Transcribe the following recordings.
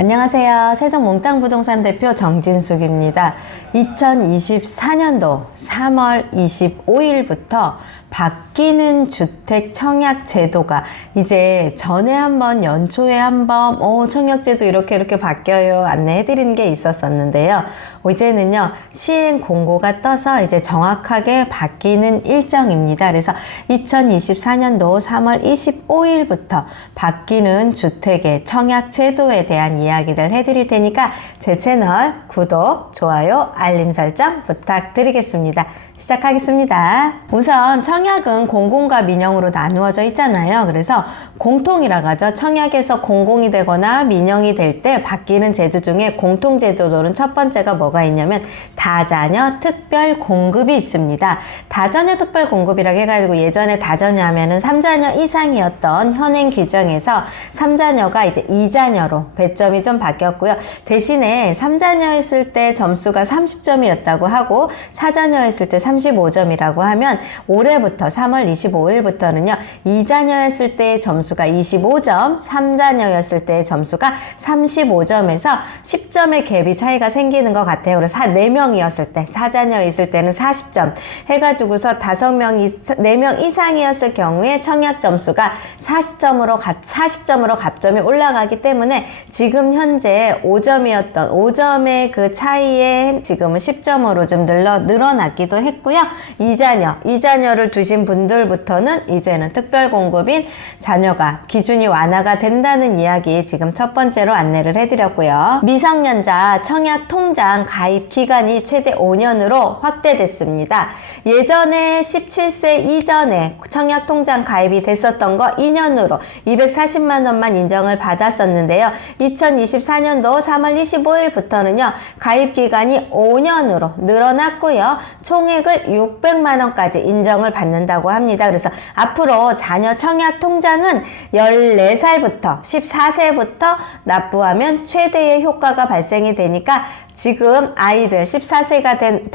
안녕하세요. 세종 몽땅부동산 대표 정진숙입니다. 2024년도 3월 25일부터 바뀌는 주택 청약 제도가 이제 전에 한번 연초에 한번 청약 제도 이렇게 바뀌어요 안내해 드리는 게 있었었는데요. 이제는요 시행 공고가 떠서 이제 정확하게 바뀌는 일정입니다. 그래서 2024년도 3월 25일부터 바뀌는 주택의 청약 제도에 대한 이야기들 해드릴 테니까 제 채널 구독, 좋아요, 알림 설정 부탁드리겠습니다. 시작하겠습니다. 우선 청약은 공공과 민영으로 나누어져 있잖아요. 그래서 공통이라고 하죠. 청약에서 공공이 되거나 민영이 될 때 바뀌는 제도 중에 공통제도로는 첫 번째가 뭐가 있냐면 다자녀 특별 공급이 있습니다. 다자녀 특별 공급이라고 해가지고 예전에 다자녀 하면은 3자녀 이상이었던 현행 규정에서 3자녀가 이제 2자녀로 배점이 좀 바뀌었고요. 대신에 3자녀였을 때 점수가 30점이었다고 하고 4자녀였을 때 35점이라고 하면 올해부터 3월 25일부터는요 2자녀였을 때의 점수가 25점, 3자녀였을 때의 점수가 35점에서 10점의 갭이 차이가 생기는 것 같아요. 그래서 4명이었을 때, 4자녀 있을 때는 40점 해가지고서 4명 이상이었을 경우에 청약 점수가 40점으로 갑점이 올라가기 때문에 지금 현재 5점이었던 5점의 그 차이에 지금은 10점으로 좀 늘어났기도 했고요. 2자녀를 두신 분들부터는 이제는 특별 공급인 자녀가 기준이 완화가 된다는 이야기 지금 첫 번째로 안내를 해드렸고요. 미성년자 청약 통장 가입 기간이 최대 5년으로 확대됐습니다. 예전에 17세 이전에 청약 통장 가입이 됐었던 거 2년으로 240만 원만 인정을 받았었는데요. 2024년도 3월 25일부터는요. 가입 기간이 5년으로 늘어났고요. 총액을 600만 원까지 인정을 받는다고 합니다. 그래서 앞으로 자녀 청약 통장은 14살부터 14세부터 납부하면 최대의 효과가 발생이 되니까 지금 아이들 14세가 된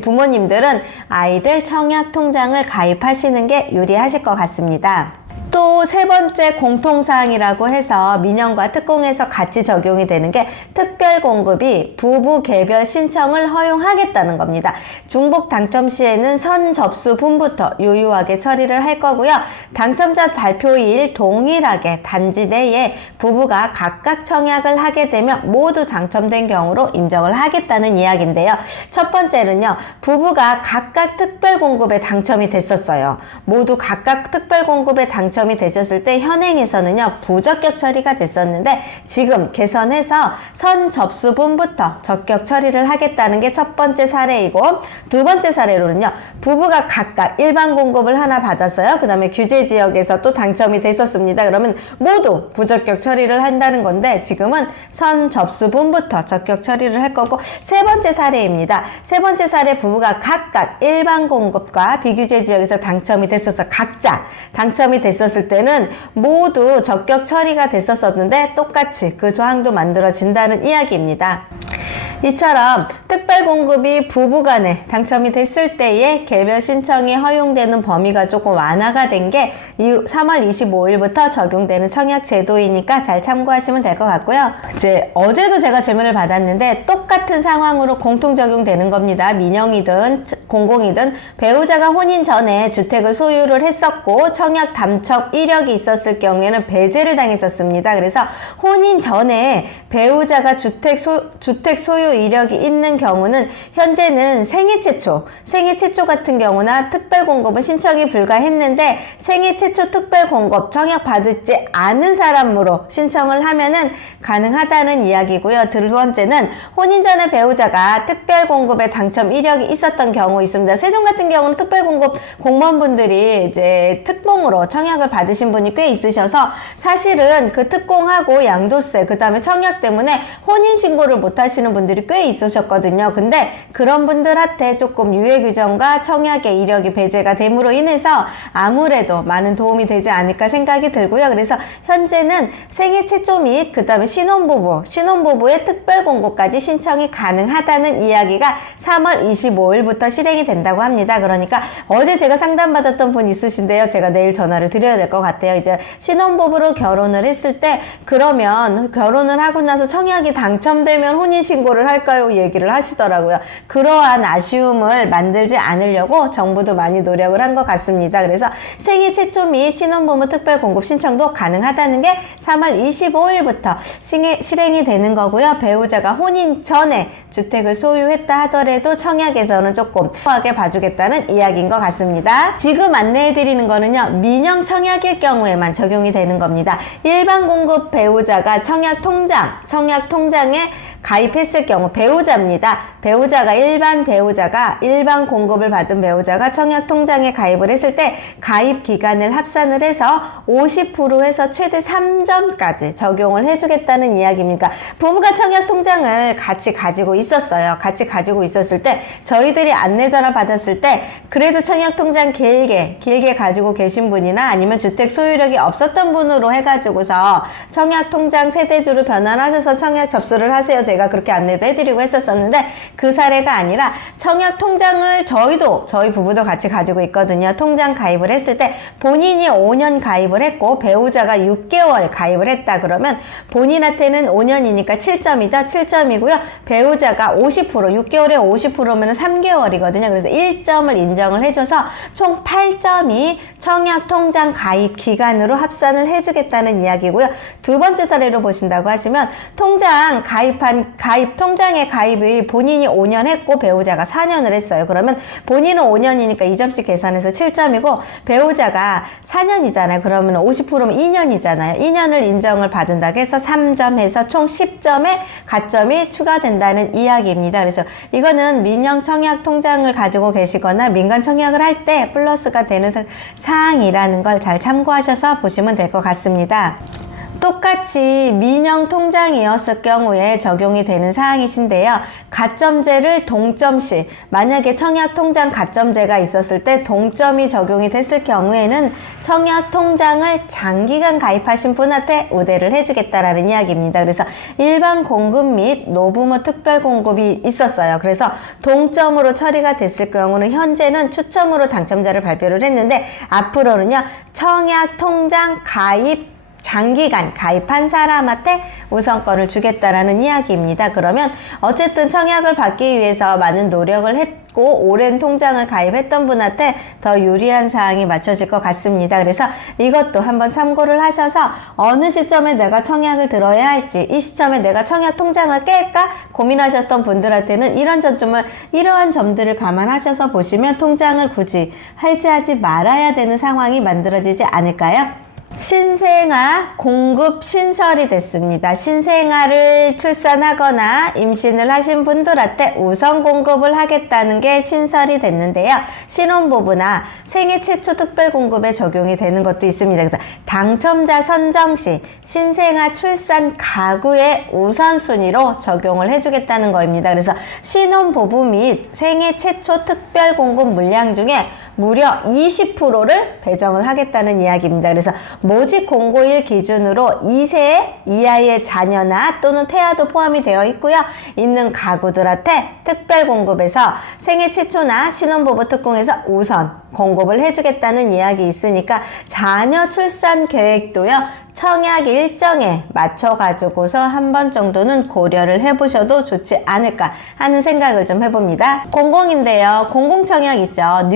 부모님들은 아이들 청약 통장을 가입하시는 게 유리하실 것 같습니다. 또 세 번째 공통사항이라고 해서 민영과 특공에서 같이 적용이 되는 게 특별공급이 부부 개별 신청을 허용하겠다는 겁니다. 중복 당첨 시에는 선 접수 분부터 유효하게 처리를 할 거고요. 당첨자 발표일 동일하게 단지 내에 부부가 각각 청약을 하게 되면 모두 당첨된 경우로 인정을 하겠다는 이야기인데요. 첫 번째는요. 부부가 각각 특별공급에 당첨이 됐었어요. 모두 각각 특별공급에 당첨이 되셨을 때 현행에서는요 부적격 처리가 됐었는데 지금 개선해서 선 접수분부터 적격 처리를 하겠다는 게 첫 번째 사례이고 두 번째 사례로는요 부부가 각각 일반 공급을 하나 받았어요. 그 다음에 규제 지역에서 또 당첨이 됐었습니다. 그러면 모두 부적격 처리를 한다는 건데 지금은 선 접수분부터 적격 처리를 할 거고 세 번째 사례입니다. 세 번째 사례 부부가 각각 일반 공급과 비규제 지역에서 당첨이 됐어서 각자 당첨이 됐었을 때는 모두 적격 처리가 됐었는데 똑같이 그 조항도 만들어진다는 이야기입니다. 이처럼 특별공급이 부부간에 당첨이 됐을 때에 개별 신청이 허용되는 범위가 조금 완화가 된 게 3월 25일부터 적용되는 청약 제도이니까 잘 참고하시면 될 것 같고요. 이제 어제도 제가 질문을 받았는데 똑같은 상황으로 공통 적용되는 겁니다. 민영이든 공공이든 배우자가 혼인 전에 주택을 소유를 했었고 청약 당첨 이력이 있었을 경우에는 배제를 당했었습니다. 그래서 혼인 전에 배우자가 주택 소유 이력이 있는 경우는 현재는 생애 최초 같은 경우나 특별공급은 신청이 불가했는데 생애 최초 특별공급 청약 받지 않은 사람으로 신청을 하면은 가능하다는 이야기고요. 두 번째는 혼인 전에 배우자가 특별공급에 당첨 이력이 있었던 경우 있습니다. 세종 같은 경우는 특별공급 공무원분들이 이제 특공으로 청약을 받으신 분이 꽤 있으셔서 사실은 그 특공하고 양도세 그 다음에 청약 때문에 혼인신고를 못 하시는 분들이 분들이 꽤 있으셨거든요. 근데 그런 분들한테 조금 유해 규정과 청약의 이력이 배제가 됨으로 인해서 아무래도 많은 도움이 되지 않을까 생각이 들고요. 그래서 현재는 생애 최초 및 그 다음에 신혼부부의 특별 공고까지 신청이 가능하다는 이야기가 3월 25일부터 실행이 된다고 합니다. 그러니까 어제 제가 상담받았던 분 있으신데요. 제가 내일 전화를 드려야 될 것 같아요. 이제 신혼부부로 결혼을 했을 때 그러면 결혼을 하고 나서 청약이 당첨되면 혼인신고를 할까요? 얘기를 하시더라고요. 그러한 아쉬움을 만들지 않으려고 정부도 많이 노력을 한 것 같습니다. 그래서 생애 최초 및 신혼부부 특별 공급 신청도 가능하다는 게 3월 25일부터 실행이 되는 거고요. 배우자가 혼인 전에 주택을 소유했다 하더라도 청약에서는 조금 소하게 봐주겠다는 이야기인 것 같습니다. 지금 안내해드리는 거는요, 민영 청약일 경우에만 적용이 되는 겁니다. 일반 공급 배우자가 청약통장에 가입했을 경우 배우자입니다. 일반 공급을 받은 배우자가 청약통장에 가입을 했을 때 가입 기간을 합산을 해서 50%에서 최대 3점까지 적용을 해주겠다는 이야기입니다. 부부가 청약통장을 같이 가지고 있었어요. 같이 가지고 있었을 때 저희들이 안내전화 받았을 때 그래도 청약통장 길게 가지고 계신 분이나 아니면 주택 소유력이 없었던 분으로 해가지고서 청약통장 세대주로 변환하셔서 청약 접수를 하세요. 제가 그렇게 안내도 해드리고 했었었는데 그 사례가 아니라 청약통장을 저희 부부도 같이 가지고 있거든요. 통장 가입을 했을 때 본인이 5년 가입을 했고 배우자가 6개월 가입을 했다 그러면 본인한테는 5년이니까 7점이죠. 7점이고요. 배우자가 6개월에 50%면 3개월이거든요. 그래서 1점을 인정을 해줘서 총 8점이 청약통장 가입 기간으로 합산을 해주겠다는 이야기고요. 두 번째 사례로 보신다고 하시면 통장의 가입을 본인이 5년 했고 배우자가 4년을 했어요. 그러면 본인은 5년이니까 2점씩 계산해서 7점이고 배우자가 4년이잖아요. 그러면 50%면 2년이잖아요. 2년을 인정을 받는다고 해서 3점 해서 총 10점의 가점이 추가된다는 이야기입니다. 그래서 이거는 민영 청약 통장을 가지고 계시거나 민간 청약을 할 때 플러스가 되는 사항이라는 걸 잘 참고하셔서 보시면 될 것 같습니다. 똑같이 민영 통장이었을 경우에 적용이 되는 사항이신데요. 가점제를 동점시, 만약에 청약 통장 가점제가 있었을 때 동점이 적용이 됐을 경우에는 청약 통장을 장기간 가입하신 분한테 우대를 해주겠다라는 이야기입니다. 그래서 일반 공급 및 노부모 특별 공급이 있었어요. 그래서 동점으로 처리가 됐을 경우는 현재는 추첨으로 당첨자를 발표를 했는데 앞으로는요, 청약 통장 장기간 가입한 사람한테 우선권을 주겠다라는 이야기입니다. 그러면 어쨌든 청약을 받기 위해서 많은 노력을 했고 오랜 통장을 가입했던 분한테 더 유리한 사항이 맞춰질 것 같습니다. 그래서 이것도 한번 참고를 하셔서 어느 시점에 내가 청약을 들어야 할지, 이 시점에 내가 청약 통장을 깰까 고민하셨던 분들한테는 이러한 점들을 감안하셔서 보시면 통장을 굳이 해지하지 말아야 되는 상황이 만들어지지 않을까요? 신생아 공급 신설이 됐습니다. 신생아를 출산하거나 임신을 하신 분들한테 우선 공급을 하겠다는 게 신설이 됐는데요. 신혼부부나 생애 최초 특별 공급에 적용이 되는 것도 있습니다. 그래서 당첨자 선정 시 신생아 출산 가구의 우선순위로 적용을 해주겠다는 겁니다. 그래서 신혼부부 및 생애 최초 특별 공급 물량 중에 무려 20%를 배정을 하겠다는 이야기입니다. 그래서 모집 공고일 기준으로 2세 이하의 자녀나 또는 태아도 포함이 되어 있는 가구들한테 특별 공급에서 생애 최초나 신혼부부 특공에서 우선 공급을 해주겠다는 이야기 있으니까 자녀 출산 계획도요, 청약 일정에 맞춰가지고서 한 번 정도는 고려를 해보셔도 좋지 않을까 하는 생각을 좀 해봅니다. 공공인데요. 공공청약 있죠.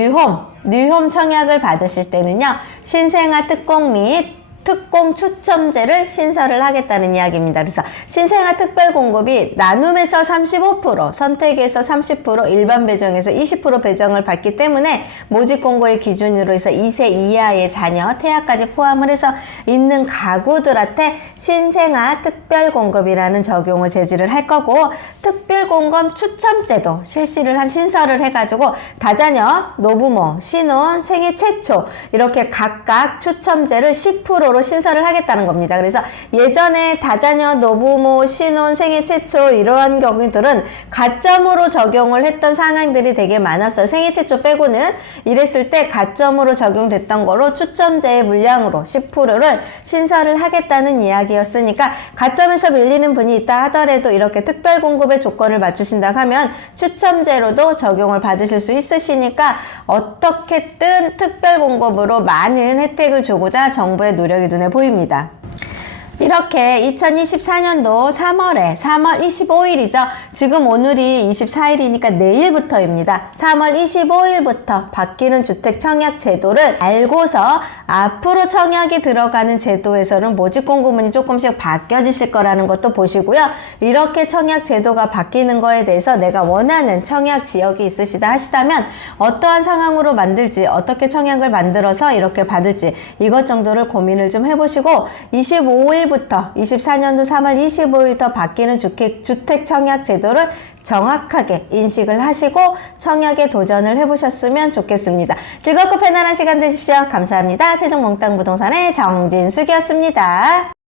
뉴홈 청약을 받으실 때는요, 신생아 특공 및 특공 추첨제를 신설을 하겠다는 이야기입니다. 그래서 신생아 특별 공급이 나눔에서 35%, 선택에서 30%, 일반 배정에서 20% 배정을 받기 때문에 모집 공고의 기준으로 해서 2세 이하의 자녀, 태아까지 포함을 해서 있는 가구들한테 신생아 특별 공급이라는 적용을 제시를 할 거고, 특별 공급 추첨제도 신설을 해가지고 다자녀, 노부모, 신혼, 생애 최초 이렇게 각각 추첨제를 10%로 처음으로 신설을 하겠다는 겁니다. 그래서 예전에 다자녀, 노부모, 신혼, 생애 최초 이러한 경우들은 가점으로 적용을 했던 상황들이 되게 많았어요. 생애 최초 빼고는 이랬을 때 가점으로 적용됐던 거로 추첨제의 물량으로 10%를 신설을 하겠다는 이야기였으니까 가점에서 밀리는 분이 있다 하더라도 이렇게 특별 공급의 조건을 맞추신다고 하면 추첨제로도 적용을 받으실 수 있으시니까 어떻게든 특별 공급으로 많은 혜택을 주고자 정부의 노력이 눈에 보입니다. 이렇게 2024년도 3월에 3월 25일이죠. 지금 오늘이 24일이니까 내일부터입니다. 3월 25일부터 바뀌는 주택 청약 제도를 알고서 앞으로 청약이 들어가는 제도에서는 모집 공고문이 조금씩 바뀌어지실 거라는 것도 보시고요. 이렇게 청약 제도가 바뀌는 거에 대해서 내가 원하는 청약 지역이 있으시다 하시다면 어떠한 상황으로 만들지, 어떻게 청약을 만들어서 이렇게 받을지 이것 정도를 고민을 좀 해보시고 25일부터 24년도 3월 25일부터 바뀌는 주택 청약 제도를 정확하게 인식을 하시고 청약에 도전을 해보셨으면 좋겠습니다. 즐겁고 편안한 시간 되십시오. 감사합니다. 세종몽땅부동산의 정진숙이었습니다.